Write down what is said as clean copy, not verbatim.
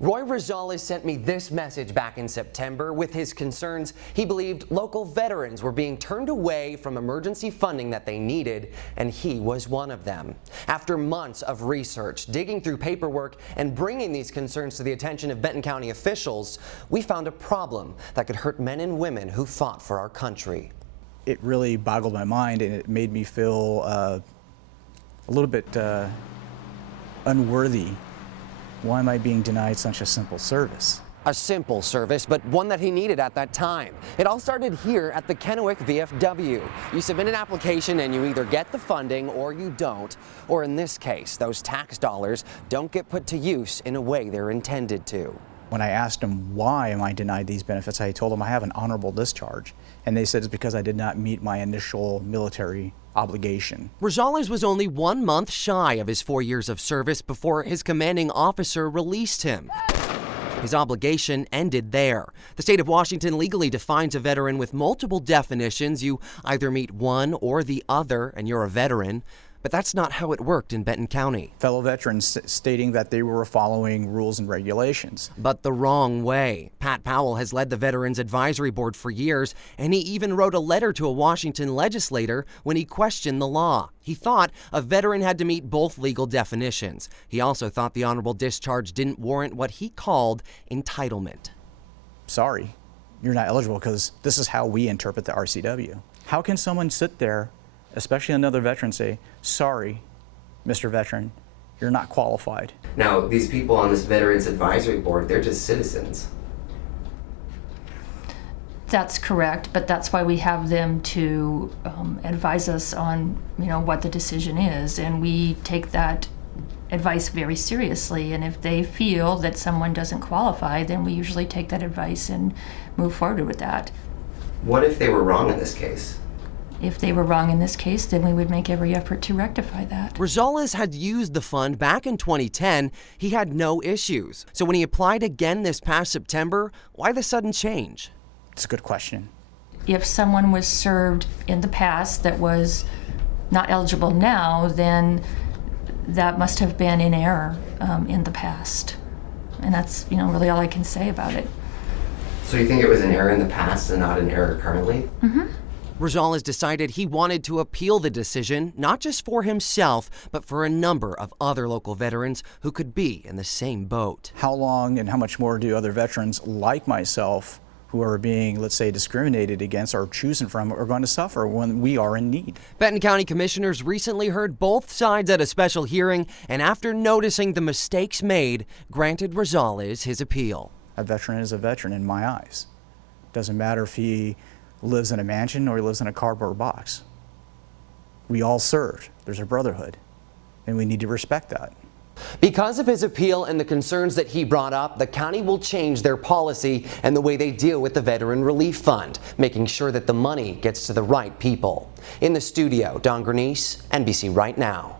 Roy Rosales sent me this message back in September. With his concerns, he believed local veterans were being turned away from emergency funding that they needed, and he was one of them. After months of research, digging through paperwork, and bringing these concerns to the attention of Benton County officials, we found a problem that could hurt men and women who fought for our country. It really boggled my mind, and it made me feel a little bit unworthy. Why am I being denied such a simple service? A simple service, but one that he needed at that time. It all started here at the Kennewick VFW. You submit an application and you either get the funding or you don't. Or in this case, those tax dollars don't get put to use in a way they're intended to. When I asked them why am I denied these benefits, I told them I have an honorable discharge. And they said it's because I did not meet my initial military obligation. Rosales was only 1 month shy of his 4 years of service before his commanding officer released him. His obligation ended there. The state of Washington legally defines a veteran with multiple definitions. You either meet one or the other and you're a veteran. But that's not how it worked in Benton County. Fellow veterans stating that they were following rules and regulations. But the wrong way. Pat Powell has led the Veterans Advisory Board for years, and he even wrote a letter to a Washington legislator when he questioned the law. He thought a veteran had to meet both legal definitions. He also thought the honorable discharge didn't warrant what he called entitlement. Sorry, you're not eligible because this is how we interpret the RCW. How can someone sit there, especially another veteran, say, sorry, Mr. Veteran, you're not qualified? Now, these people on this Veterans Advisory Board, they're just citizens. That's correct, but that's why we have them to advise us on, what the decision is, and we take that advice very seriously. And if they feel that someone doesn't qualify, then we usually take that advice and move forward with that. What if they were wrong in this case? If they were wrong in this case, then we would make every effort to rectify that. Rosales had used the fund back in 2010. He had no issues. So when he applied again this past September, why the sudden change? It's a good question. If someone was served in the past that was not eligible now, then that must have been in error in the past. And that's, really all I can say about it. So you think it was an error in the past and not an error currently? Mm-hmm. Rosales decided he wanted to appeal the decision, not just for himself, but for a number of other local veterans who could be in the same boat. How long and how much more do other veterans like myself who are being, let's say, discriminated against or chosen from are going to suffer when we are in need? Benton County commissioners recently heard both sides at a special hearing, and after noticing the mistakes made, granted Rosales his appeal. A veteran is a veteran in my eyes. Doesn't matter if he lives in a mansion or he lives in a cardboard box. We all served. There's a brotherhood, and we need to respect that. Because of his appeal and the concerns that he brought up, the county will change their policy and the way they deal with the Veteran Relief Fund, making sure that the money gets to the right people. In the studio, Granese, NBC Right Now.